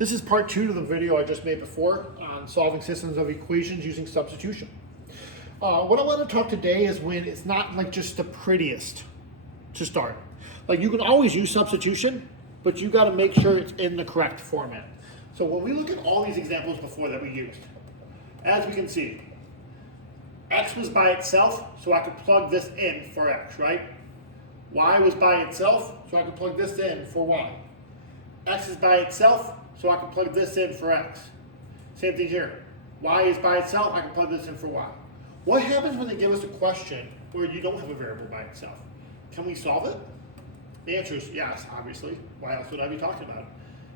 This is part 2 to the video I just made before on solving systems of equations using substitution. What I want to talk today is when it's not like just the prettiest to start. Like you can always use substitution, but you got to make sure it's in the correct format. So when we look at all these examples before that we used, as we can see, x was by itself, so I could plug this in for x, right? Y was by itself, so I could plug this in for y. X is by itself, so I can plug this in for x. Same thing here. Y is by itself, I can plug this in for y. What happens when they give us a question where you don't have a variable by itself? Can we solve it? The answer is yes, obviously. Why else would I be talking about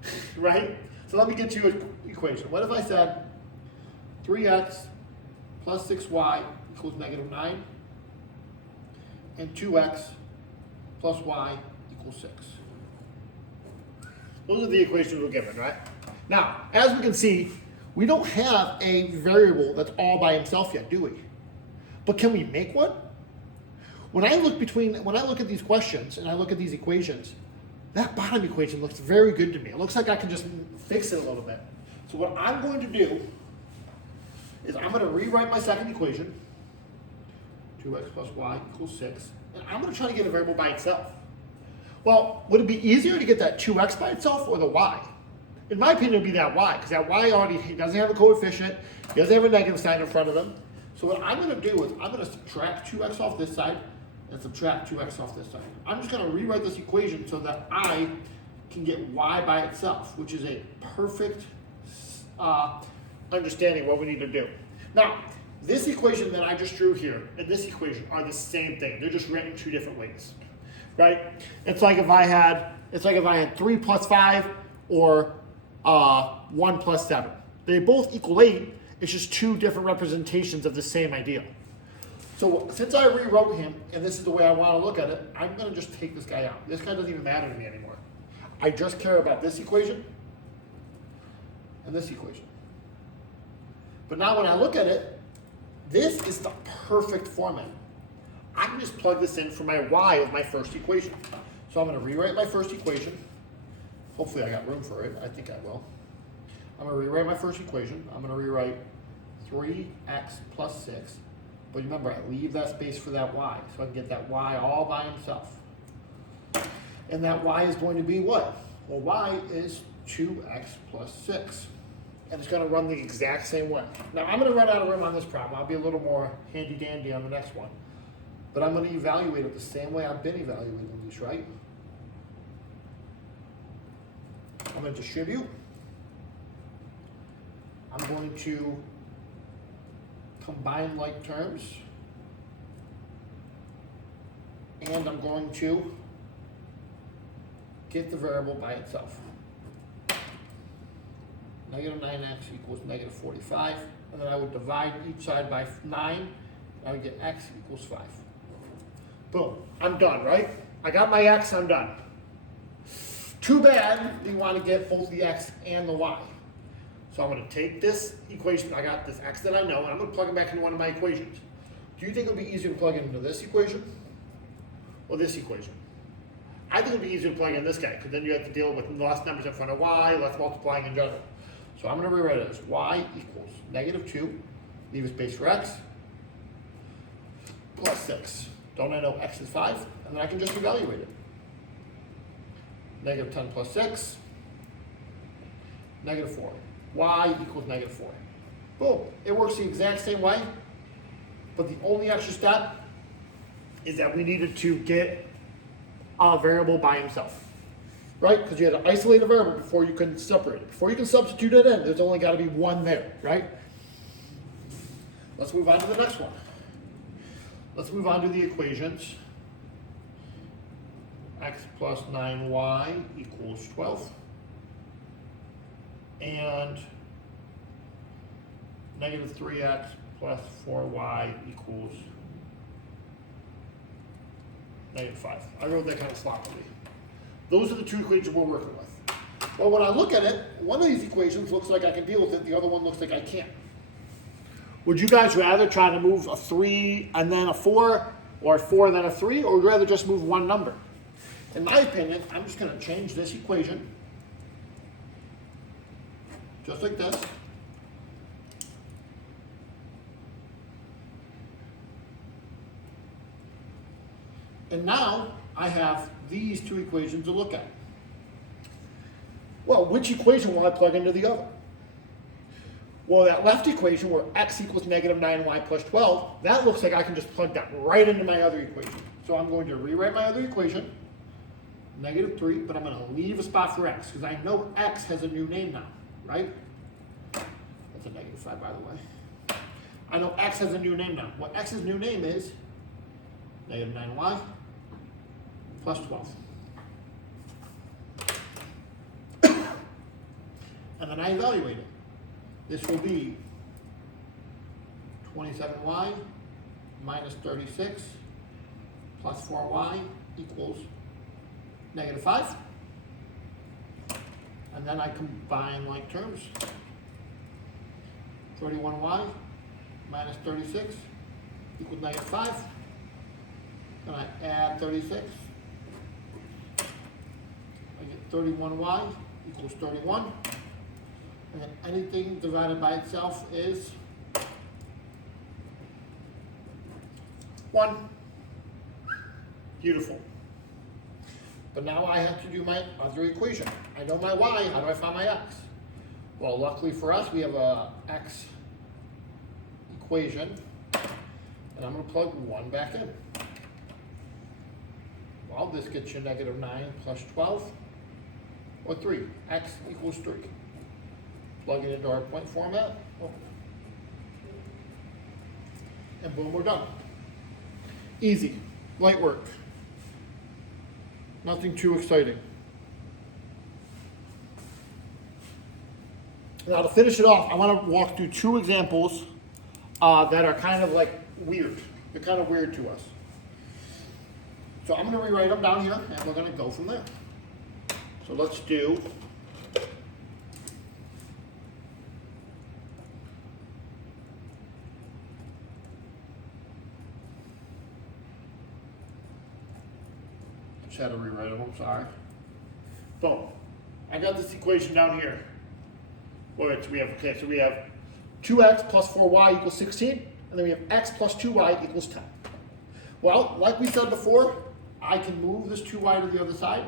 it? Right? So let me get you an equation. What if I said 3x plus 6y equals negative 9 and 2x plus y equals 6? Those are the equations we're given, right? Now, as we can see, we don't have a variable that's all by himself yet, do we? But can we make one? When I look at these questions and I look at these equations, that bottom equation looks very good to me. It looks like I can just fix it a little bit. So what I'm going to do is I'm going to rewrite my second equation, 2x plus y equals 6, and I'm going to try to get a variable by itself. Well, would it be easier to get that 2x by itself or the y? In my opinion, it would be that y, because that y already doesn't have a coefficient, he doesn't have a negative sign in front of him. So what I'm going to do is I'm going to subtract 2x off this side and subtract 2x off this side. I'm just going to rewrite this equation so that I can get y by itself, which is a perfect understanding of what we need to do. Now, this equation that I just drew here and this equation are the same thing. They're just written 2 different ways. Right? It's like if I had 3 plus 5 or 1 plus 7. They both equal 8. It's just 2 different representations of the same idea. So since I rewrote him, and this is the way I want to look at it, I'm going to just take this guy out. This guy doesn't even matter to me anymore. I just care about this equation and this equation. But now when I look at it, this is the perfect format. I can just plug this in for my y of my first equation. So I'm going to rewrite my first equation. Hopefully I got room for it. I think I will. I'm going to rewrite my first equation. I'm going to rewrite 3x plus 6. But remember, I leave that space for that y. So I can get that y all by himself. And that y is going to be what? Well, y is 2x plus 6. And it's going to run the exact same way. Now, I'm going to run out of room on this problem. I'll be a little more handy-dandy on the next one. But I'm going to evaluate it the same way I've been evaluating these, right? I'm going to distribute. I'm going to combine like terms. And I'm going to get the variable by itself. Negative 9x equals negative 45. And then I would divide each side by 9. I would get x equals 5. Boom, I'm done, right? I got my x, I'm done. Too bad we want to get both the x and the y. So I'm going to take this equation, I got this x that I know, and I'm going to plug it back into one of my equations. Do you think it would be easier to plug it into this equation or this equation? I think it would be easier to plug in this guy, because then you have to deal with less numbers in front of y, less multiplying in general. So I'm going to rewrite it as y equals negative 2, leave a space for x, plus 6. Don't I know x is 5? And then I can just evaluate it. Negative 10 plus 6, negative 4. Y equals negative 4. Boom. It works the exact same way, but the only extra step is that we needed to get a variable by himself. Right? Because you had to isolate a variable before you can separate it. Before you can substitute it in, there's only got to be one there, right? Let's move on to the next one. Let's move on to the equations. X plus 9y equals 12. And negative 3x plus 4y equals negative 5. I wrote that kind of sloppily. Those are the 2 equations we're working with. Well, when I look at it, one of these equations looks like I can deal with it, the other one looks like I can't. Would you guys rather try to move a 3 and then a 4, or a 4 and then a 3, or would you rather just move one number? In my opinion, I'm just going to change this equation just like this. And now I have these two equations to look at. Well, which equation will I plug into the other? Well, that left equation where x equals negative 9y plus 12, that looks like I can just plug that right into my other equation. So I'm going to rewrite my other equation, negative 3, but I'm going to leave a spot for x, because I know x has a new name now, right? That's a negative 5, by the way. I know x has a new name now. What x's new name is negative 9y plus 12. And then I evaluate it. This will be 27y minus 36 plus 4y equals negative 5. And then I combine like terms. 31y minus 36 equals negative 5. Then I add 36. I get 31y equals 31. And then anything divided by itself is 1. Beautiful. But now I have to do my other equation. I know my y, how do I find my x? Well, luckily for us, we have a x equation, and I'm going to plug 1 back in. Well, this gets you negative 9 plus 12, or 3. X equals 3. Plug it into our point format, and boom, we're done. Easy, light work. Nothing too exciting. Now to finish it off, I want to walk through 2 examples that are kind of like weird. They're kind of weird to us. So I'm going to rewrite them down here, and we're going to go from there. So let's do had to rewrite them, I'm sorry. Boom. I got this equation down here. So we have 2x plus 4y equals 16, and then we have x plus 2y equals 10. Well, like we said before, I can move this 2y to the other side.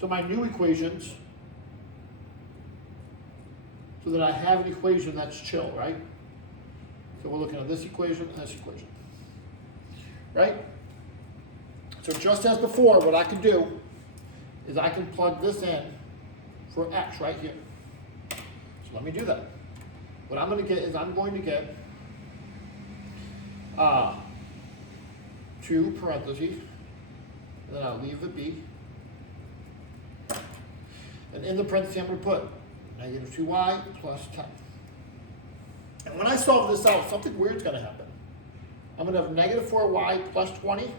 So my new equations, so that I have an equation that's chill, right? So we're looking at this equation and this equation, right? So just as before, what I can do is I can plug this in for x right here. So let me do that. What I'm going to get is I'm going to get 2 parentheses, and then I'll leave the b. And in the parentheses, I'm going to put negative 2y plus 10. And when I solve this out, something weird's going to happen. I'm going to have negative 4y plus 20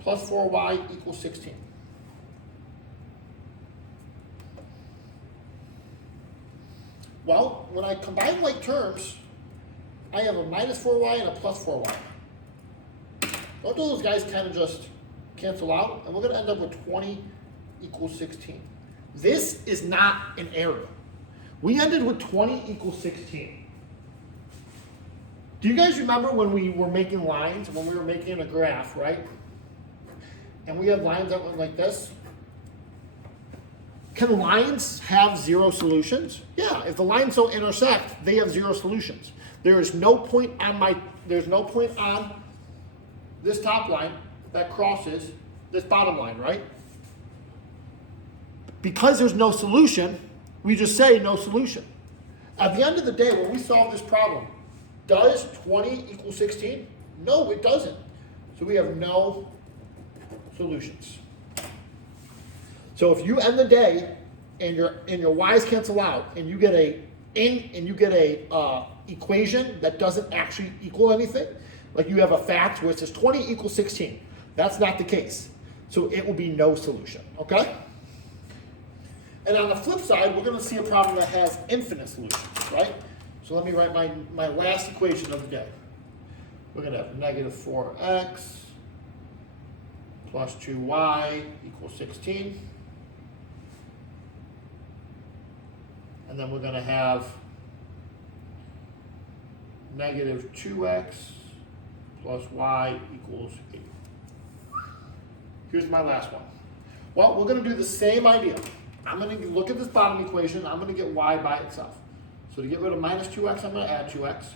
plus 4y equals 16. Well, when I combine like terms, I have a minus 4y and a plus 4y. Both of those guys kind of just cancel out, and we're going to end up with 20 equals 16. This is not an error. We ended with 20 equals 16. Do you guys remember when we were making lines, when we were making a graph, right? And we had lines that went like this? Can lines have 0 solutions? Yeah, if the lines don't intersect, they have 0 solutions. There is no point on this top line that crosses this bottom line, right? Because there's no solution, we just say no solution. At the end of the day, when we solve this problem, does 20 equal 16? No, it doesn't. So we have no solutions. So if you end the day and your y's cancel out and you get a equation that doesn't actually equal anything, like you have a fact where it says 20 equals 16, that's not the case. So it will be no solution, okay? And on the flip side, we're going to see a problem that has infinite solutions, right? So let me write my last equation of the day. We're going to have negative 4x plus 2y equals 16. And then we're going to have negative 2x plus y equals 8. Here's my last one. Well, we're going to do the same idea. I'm going to look at this bottom equation. I'm going to get y by itself. So to get rid of minus 2x, I'm going to add 2x.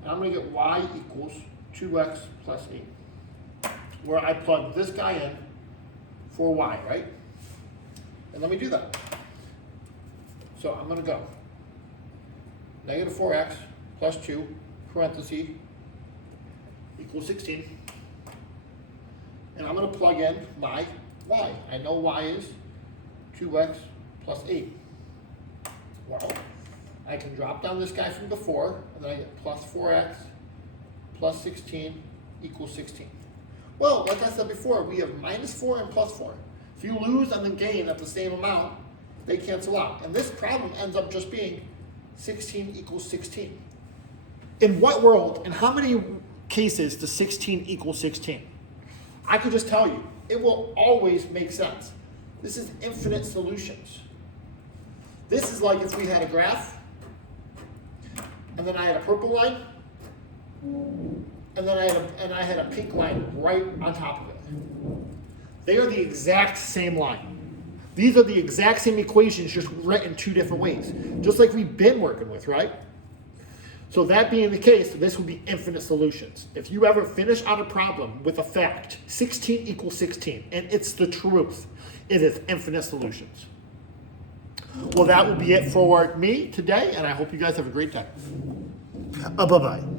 And I'm going to get y equals 2x plus 8. Where I plug this guy in for y, right? And let me do that. So I'm going to go negative 4x plus 2, parenthesis, equals 16. And I'm going to plug in my y. I know y is 2x plus 8. Well, I can drop down this guy from before, and then I get plus 4x plus 16 equals 16. Well, like I said before, we have minus 4 and plus 4. If you lose and then gain at the same amount, they cancel out. And this problem ends up just being 16 equals 16. In what world, in how many cases does 16 equal 16? I could just tell you, it will always make sense. This is infinite solutions. This is like if we had a graph, and then I had a purple line, and then I had a pink line right on top of it. They are the exact same line. These are the exact same equations, just written two different ways, just like we've been working with, right? So that being the case, this would be infinite solutions. If you ever finish on a problem with a fact, 16 equals 16, and it's the truth, it is infinite solutions. Well, that will be it for me today, and I hope you guys have a great day. Bye-bye.